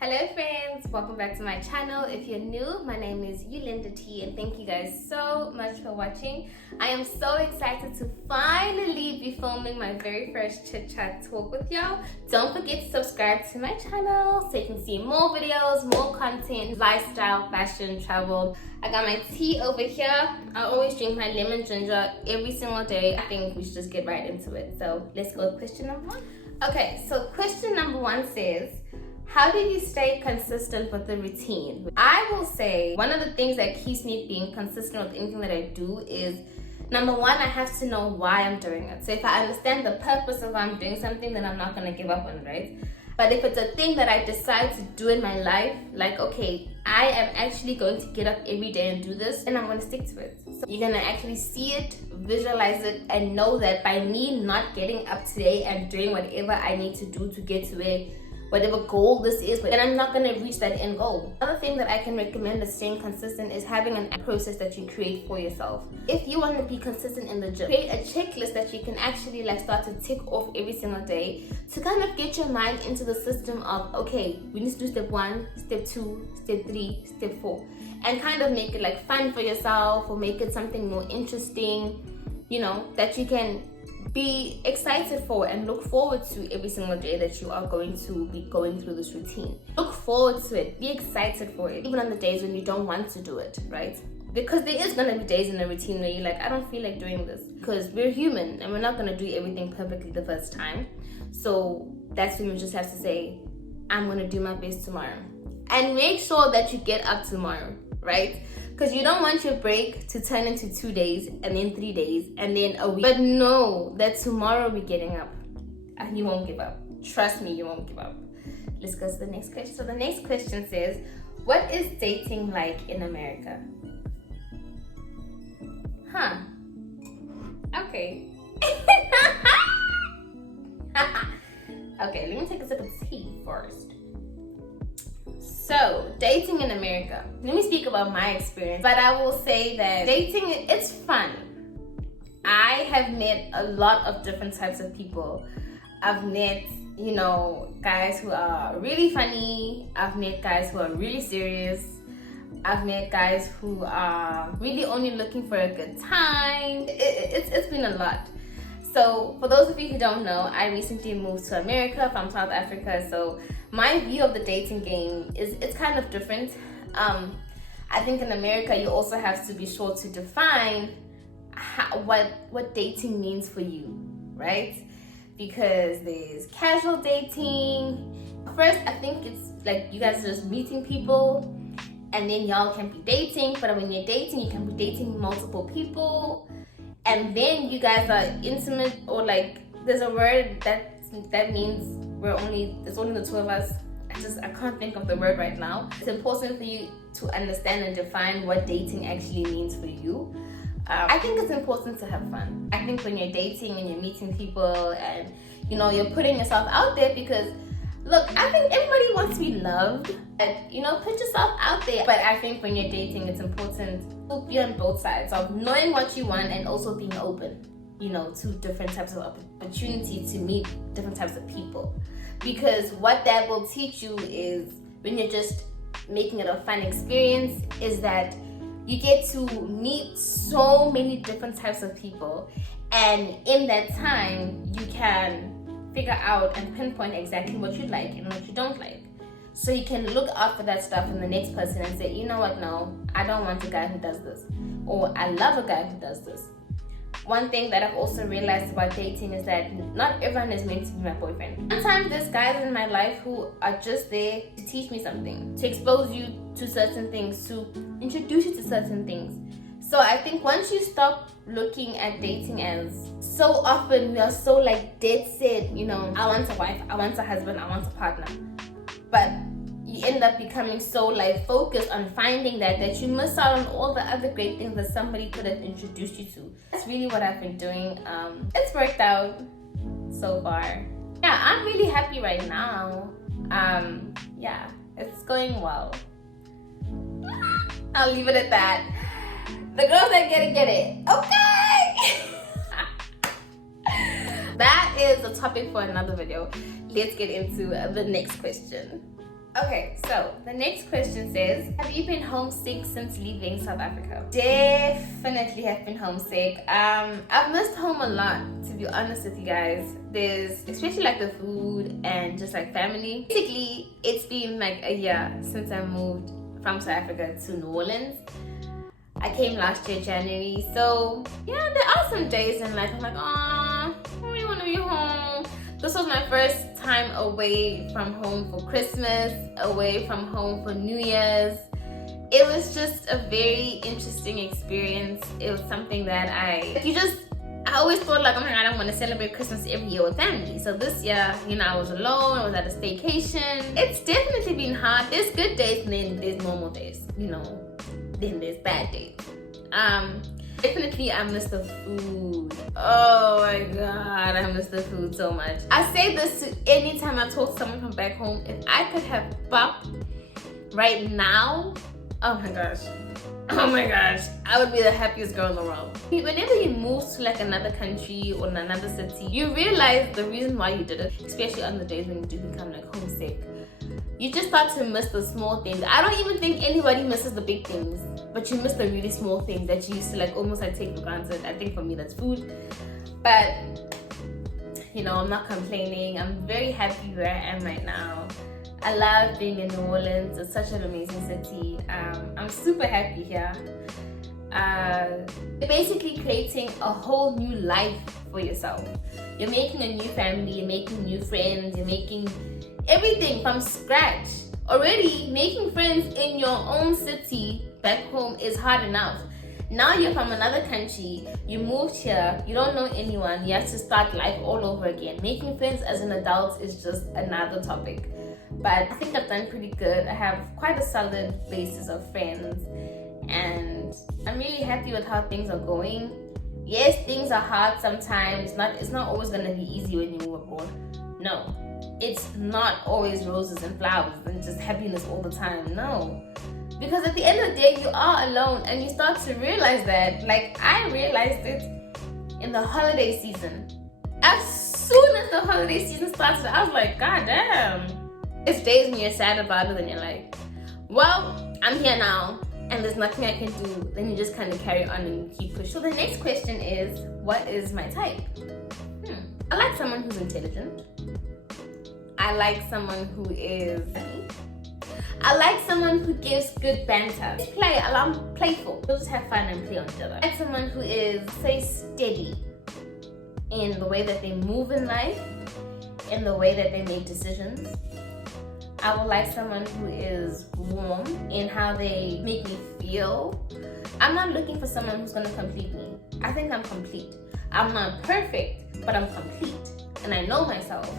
Hello friends, welcome back to my channel. If you're new, my name is YulendaTea and thank you guys so much for watching. I am so excited to finally be filming my very first chit chat talk with y'all. Don't forget to subscribe to my channel so you can see more videos, more content, lifestyle, fashion, travel. I got my tea over here. I always drink my lemon ginger every single day. I think we should just get right into it. So let's go with question number one. Okay, so question number one says, how do you stay consistent with the routine? I will say one of the things that keeps me being consistent with anything that I do is, number one, I have to know why I'm doing it. So if I understand the purpose of why I'm doing something, then I'm not going to give up on it, right? But if it's a thing that I decide to do in my life, like, okay, I am actually going to get up every day and do this, and I'm going to stick to it. So you're going to actually see it, visualize it, and know that by me not getting up today and doing whatever I need to do to get to whatever goal this is, then I'm not going to reach that end goal. Another thing that I can recommend as staying consistent is having a process that you create for yourself. If you want to be consistent in the gym, create a checklist that you can actually start to tick off every single day to kind of get your mind into the system of, okay, we need to do step 1, step 2, step 3, step 4, and kind of make it fun for yourself, or make it something more interesting, that you can be excited for and look forward to every single day that you are going to be going through this routine. Look forward to it, be excited for it, even on the days when you don't want to do it, right? Because there is going to be days in the routine where you're like, I don't feel like doing this, because we're human and we're not going to do everything perfectly the first time. So that's when we just have to say, I'm going to do my best tomorrow, and make sure that you get up tomorrow, right? Because you don't want your break to turn into 2 days and then 3 days and then a week. But know that tomorrow we're getting up and you won't give up. Trust me, you won't give up. Let's go to the next question. So the next question says, what is dating like in America? Okay. Okay, let me take a sip of tea first. So, dating in America. Let me speak about my experience. But I will say that dating, it's fun. I have met a lot of different types of people. I've met, guys who are really funny. I've met guys who are really serious. I've met guys who are really only looking for a good time. It's been a lot. So, for those of you who don't know, I recently moved to America from South Africa. So, my view of the dating game it's kind of different. I think in America you also have to be sure to define what dating means for you, right? Because there's casual dating. First, I think it's like you guys are just meeting people, and then y'all can be dating. But when you're dating, you can be dating multiple people, and then you guys are intimate, or there's a word that means there's only the two of us. I can't think of the word right now. It's important for you to understand and define what dating actually means for you. I think it's important to have fun. I think when you're dating and you're meeting people and you're putting yourself out there, because look, I think everybody wants to be loved, and put yourself out there. But I think when you're dating, it's important to be on both sides of knowing what you want and also being open, to different types of opportunity to meet different types of people. Because what that will teach you is, when you're just making it a fun experience, is that you get to meet so many different types of people, and in that time you can figure out and pinpoint exactly what you like and what you don't like. So you can look out for that stuff in the next person and say, you know what, no, I don't want a guy who does this, or I love a guy who does this. One thing that I've also realized about dating is that not everyone is meant to be my boyfriend. Sometimes there's guys in my life who are just there to teach me something, to expose you to certain things, to introduce you to certain things. So I think once you stop looking at dating as, so often we are so dead set, I want a wife, I want a husband, I want a partner. But you end up becoming so focused on finding that you miss out on all the other great things that somebody could have introduced you to. That's really what I've been doing. It's worked out so far. Yeah, I'm really happy right now. Yeah, it's going well. I'll leave it at that. The girls that get it, get it. Okay. that is a topic for another video. Let's get into the next question. Okay, so the next question says, have you been homesick since leaving South Africa? Definitely have been homesick. I've missed home a lot, to be honest with you guys. There's especially like the food and just like family. Basically, it's been like a year since I moved from South Africa to New Orleans. I came last year, January. So yeah, there are some days in life I'm like, I really want to be home. This was my first time away from home for Christmas, away from home for New Year's. It was just a very interesting experience. It was something that I always thought like, oh my God, I'm gonna celebrate Christmas every year with family. So this year, I was alone, I was at a staycation. It's definitely been hard. There's good days and then there's normal days, then there's bad days. Definitely I miss the food. Oh my God, I miss the food so much. I say this to anytime I talk to someone from back home. If I could have bop right now, oh my gosh, I would be the happiest girl in the world. Whenever you move to like another country or another city, you realize the reason why you did it, especially on the days when you do become like homesick. You just start to miss the small things. I don't even think anybody misses the big things, but you miss the really small things that you used to like almost like take for granted. I think for me that's food. But I'm not complaining. I'm very happy where I am right now. I love being in New Orleans. It's such an amazing city. I'm super happy here. You're basically creating a whole new life for yourself. You're making a new family, you're making new friends, you're making everything from scratch. Already making friends in your own city back home is hard enough. Now you're from another country, you moved here, you don't know anyone, you have to start life all over again. Making friends as an adult is just another topic. But I think I've done pretty good. I have quite a solid basis of friends and I'm really happy with how things are going. Yes, things are hard sometimes. It's not always gonna be easy when you move abroad. No. It's not always roses and flowers and just happiness all the time. No. Because at the end of the day, you are alone and you start to realize that. Like, I realized it in the holiday season. As soon as the holiday season started, I was like, God damn. It's days when you're sad about it and you're like, well, I'm here now and there's nothing I can do. Then you just kind of carry on and you keep pushing. So the next question is, what is my type? I like someone who's intelligent. I like someone who is funny. I like someone who gives good banter. Let's play, I'm playful. We'll just have fun and play on each other. I like someone who is, say, steady in the way that they move in life, in the way that they make decisions. I would like someone who is warm in how they make me feel. I'm not looking for someone who's gonna complete me. I think I'm complete. I'm not perfect, but I'm complete. And I know myself.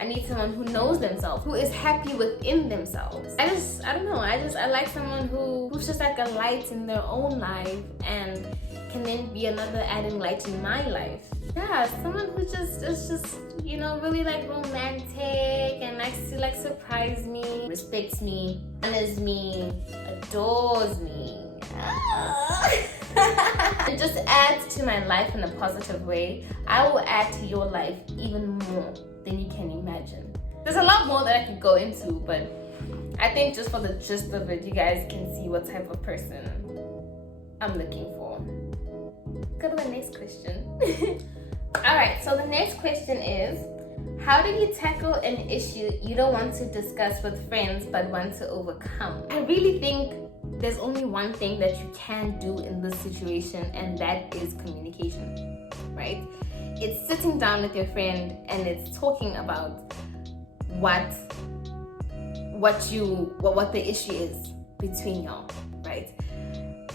I need someone who knows themselves, who is happy within themselves. I don't know, I like someone who's just like a light in their own life and can then be another adding light in my life. Yeah, someone who just is just, really like romantic and likes to like surprise me, respects me, honors me, adores me. And just adds to my life in a positive way. I will add to your life even more than you can imagine. There's a lot more that I could go into, but I think just for the gist of it, you guys can see what type of person I'm looking for. Go to the next question. Alright, so the next question is, how do you tackle an issue you don't want to discuss with friends but want to overcome? I really think there's only one thing that you can do in this situation, and that is communication, right? It's sitting down with your friend and it's talking about what the issue is between y'all, right?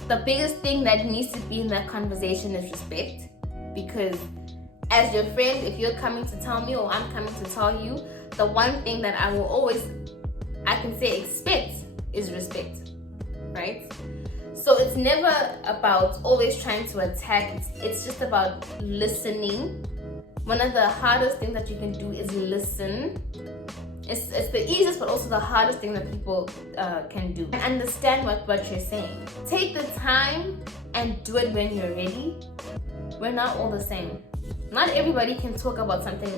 The biggest thing that needs to be in that conversation is respect, because as your friend, if you're coming to tell me or I'm coming to tell you, the one thing that I can say expect is respect, right? So it's never about always trying to attack. It's just about listening. One of the hardest things that you can do is listen. It's the easiest but also the hardest thing that people can do. And understand what you're saying. Take the time and do it when you're ready. We're not all the same. Not everybody can talk about something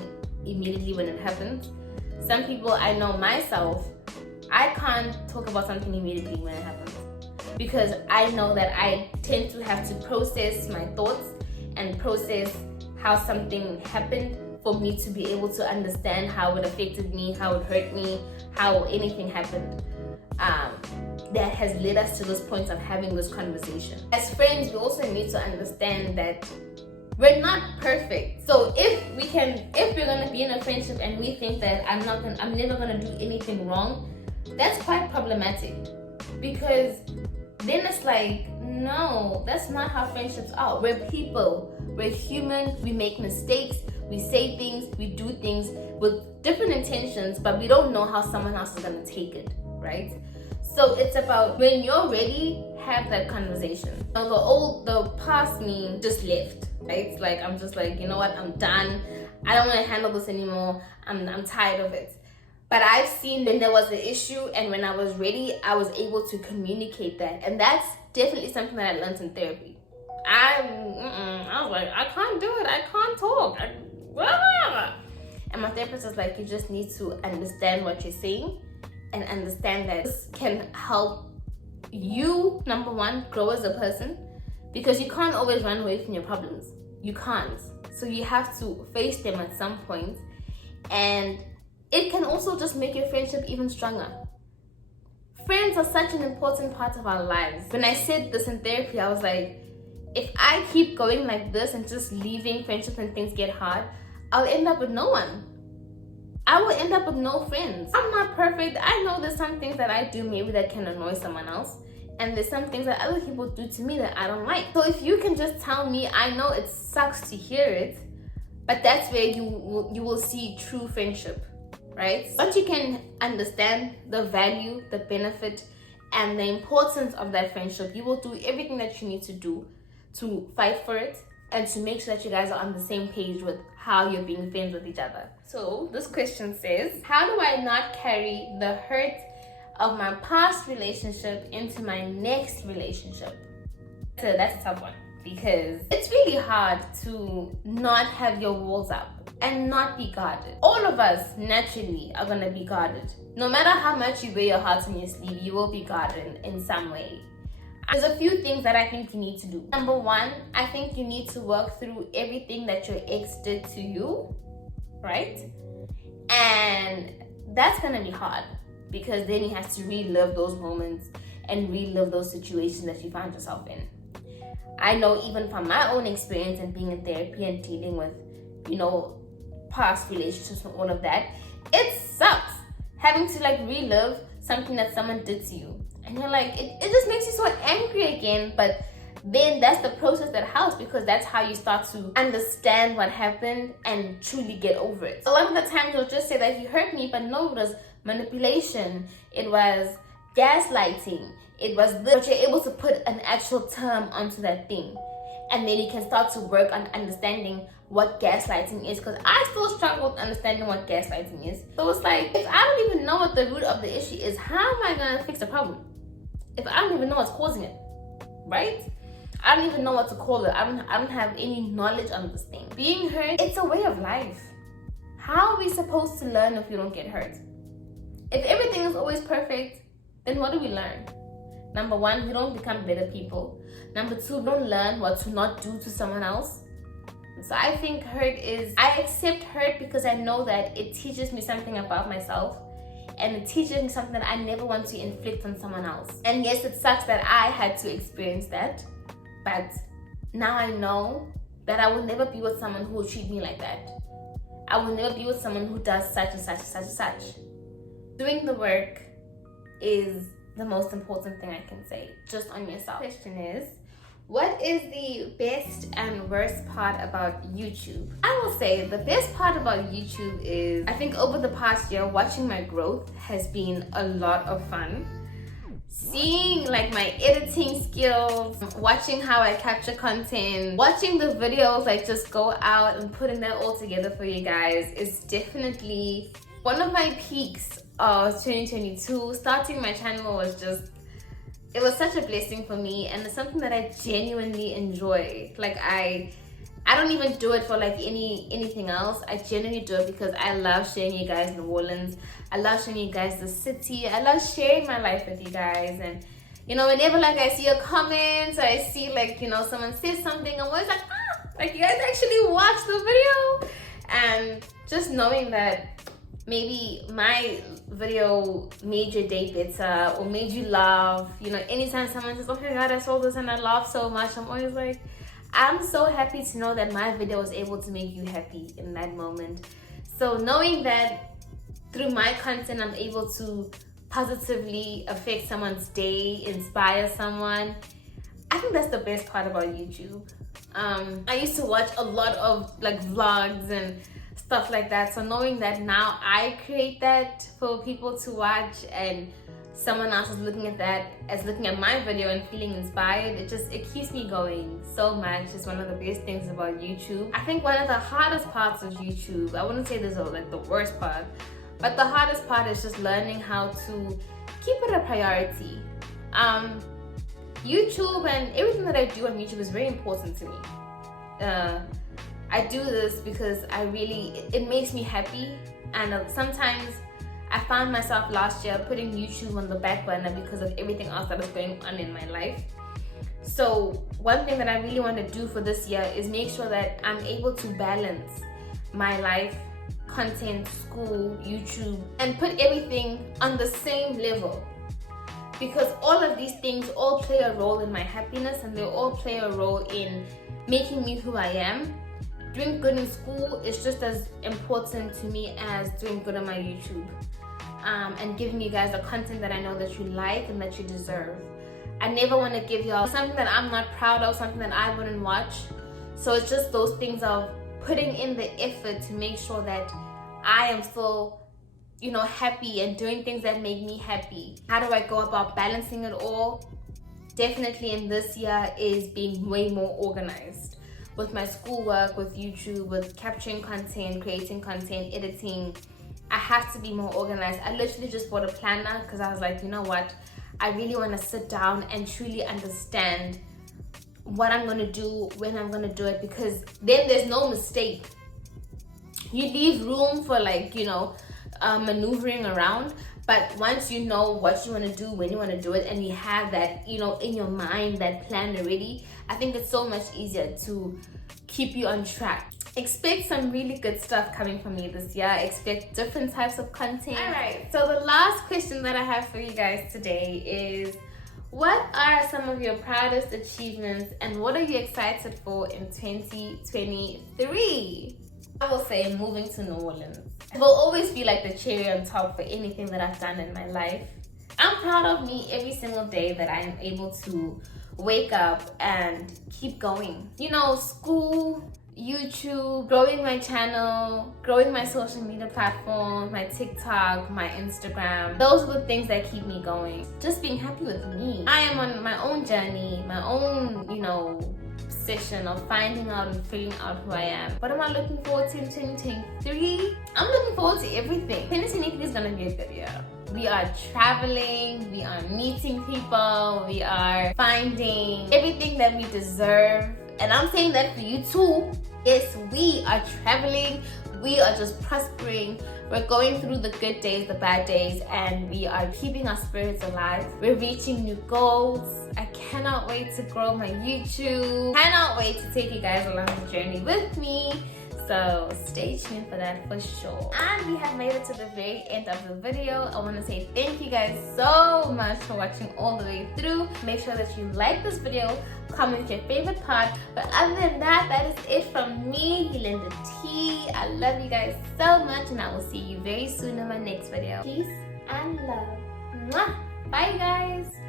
immediately when it happens. Some people, I know myself, I can't talk about something immediately when it happens because I know that I tend to have to process my thoughts and process how something happened for me to be able to understand how it affected me, how it hurt me, how anything happened. That has led us to this point of having this conversation. As friends, we also need to understand that we're not perfect. So if we're gonna be in a friendship and we think that I'm never gonna do anything wrong, that's quite problematic. Because then it's like, no, that's not how friendships are. We're people, we're human, we make mistakes, we say things, we do things with different intentions, but we don't know how someone else is gonna take it, right? So it's about when you're ready, have that conversation. Now the past me just left, right? It's like, I'm just like, you know what, I'm done. I don't want to handle this anymore. I'm tired of it. But I've seen when there was an issue and when I was ready, I was able to communicate that. And that's definitely something that I learned in therapy. I was like, I can't do it. I can't talk. And my therapist was like, you just need to understand what you're saying and understand that this can help you, number one, grow as a person, because you can't always run away from your problems. You can't. So you have to face them at some point. And it can also just make your friendship even stronger. Friends are such an important part of our lives. When I said this in therapy, I was like, if I keep going like this and just leaving friendships when things get hard, I'll end up with no one. I will end up with no friends. I'm not perfect. I know there's some things that I do maybe that can annoy someone else. And there's some things that other people do to me that I don't like. So if you can just tell me, I know it sucks to hear it, but that's where you will see true friendship, right? Once you can understand the value, the benefit, and the importance of that friendship, you will do everything that you need to do to fight for it and to make sure that you guys are on the same page with how you're being friends with each other. So this question says, how do I not carry the hurt of my past relationship into my next relationship? So that's a tough one because it's really hard to not have your walls up and not be guarded. All of us naturally are going to be guarded. No matter how much you wear your heart on your sleeve, you will be guarded in some way. There's a few things that I think you need to do. Number one, I think you need to work through everything that your ex did to you, right? And that's gonna be hard because then you have to relive those moments and relive those situations that you find yourself in. I know even from my own experience and being in therapy and dealing with, past relationships and all of that, it sucks having to relive something that someone did to you. And you're like, it just makes you so angry again. But then that's the process that helps because that's how you start to understand what happened and truly get over it. A lot of the times you'll just say that you hurt me, but no, it was manipulation. It was gaslighting. It was this. But you're able to put an actual term onto that thing. And then you can start to work on understanding what gaslighting is, because I still struggle with understanding what gaslighting is. So it's like, if I don't even know what the root of the issue is, how am I gonna fix the problem? If I don't even know what's causing it, right? I don't even know what to call it. I don't have any knowledge on this thing. Being hurt, it's a way of life. How are we supposed to learn if we don't get hurt? If everything is always perfect, then what do we learn? Number one, we don't become better people. Number two, we don't learn what to not do to someone else. So I think I accept hurt because I know that it teaches me something about myself. And it teaches me something that I never want to inflict on someone else. And yes, it sucks that I had to experience that. But now I know that I will never be with someone who will treat me like that. I will never be with someone who does such and such and such and such. Doing the work is the most important thing I can say, just on yourself. The question is, what is the best and worst part about YouTube? I will say the best part about YouTube is, I think over the past year, watching my growth has been a lot of fun. Seeing my editing skills, watching how I capture content, watching the videos just go out and putting that all together for you guys is definitely one of my peaks of 2022. Starting my channel was it was such a blessing for me, and it's something that I genuinely enjoy. I I don't even do it for like anything else. I genuinely do it because I love showing you guys New Orleans. I love showing you guys the city. I love sharing my life with you guys. And you know, whenever like I see a comment or I see like, you know, someone says something, I'm always like, like you guys actually watched the video. And just knowing that maybe my video made your day better or made you laugh. You know, anytime someone says, oh my God, I saw this and I laughed so much, I'm always like, I'm so happy to know that my video was able to make you happy in that moment. So knowing that through my content, I'm able to positively affect someone's day, inspire someone, I think that's the best part about YouTube. I used to watch a lot of like vlogs and stuff like that. So knowing that now I create that for people to watch and someone else is looking at that as looking at my video and feeling inspired, it keeps me going so much. It's one of the best things about YouTube. I think one of the hardest parts of YouTube, I wouldn't say this is like the worst part, but the hardest part is just learning how to keep it a priority. YouTube and everything that I do on YouTube is very important to me. I do this because it makes me happy, and sometimes I found myself last year putting YouTube on the back burner because of everything else that was going on in my life. So one thing that I really want to do for this year is make sure that I'm able to balance my life, content, school, YouTube, and put everything on the same level. Because all of these things all play a role in my happiness, and they all play a role in making me who I am. Doing good in school is just as important to me as doing good on my YouTube. And giving you guys the content that I know that you like and that you deserve. I never want to give y'all something that I'm not proud of, something that I wouldn't watch. So it's just those things of putting in the effort to make sure that I am still, you know, happy and doing things that make me happy. How do I go about balancing it all? Definitely in this year is being way more organized with my schoolwork, with YouTube, with capturing content, creating content, editing. I have to be more organized. I literally just bought a planner because I was like, you know what? I really want to sit down and truly understand what I'm going to do, when I'm going to do it, because then there's no mistake. You leave room for like, you know, maneuvering around. But once you know what you want to do, when you want to do it, and you have that, you know, in your mind, that plan already, I think it's so much easier to keep you on track. Expect some really good stuff coming from me this year. Expect different types of content. Alright, so the last question that I have for you guys today is, what are some of your proudest achievements and what are you excited for in 2023? I will say moving to New Orleans. It will always be like the cherry on top for anything that I've done in my life. I'm proud of me every single day that I am able to wake up and keep going. You know, school, YouTube, growing my channel, growing my social media platforms, my TikTok, my Instagram. Those are the things that keep me going. Just being happy with me. I am on my own journey, my own, you know, session of finding out and figuring out who I am. What am I looking forward to in 2023? I'm looking forward to everything. 2023 is gonna be a good year. We are traveling, we are meeting people, we are finding everything that we deserve. And I'm saying that for you too. Yes, we are traveling, we are just prospering. We're going through the good days, the bad days, and we are keeping our spirits alive. We're reaching new goals. I cannot wait to grow my YouTube. Cannot wait to take you guys along the journey with me. So stay tuned for that for sure. And we have made it to the very end of the video. I want to say thank you guys so much for watching all the way through. Make sure that you like this video, comment your favorite part. But other than that, that is it from me, YulendaTea. I love you guys so much, and I will see you very soon in my next video. Peace and love. Mwah. Bye guys.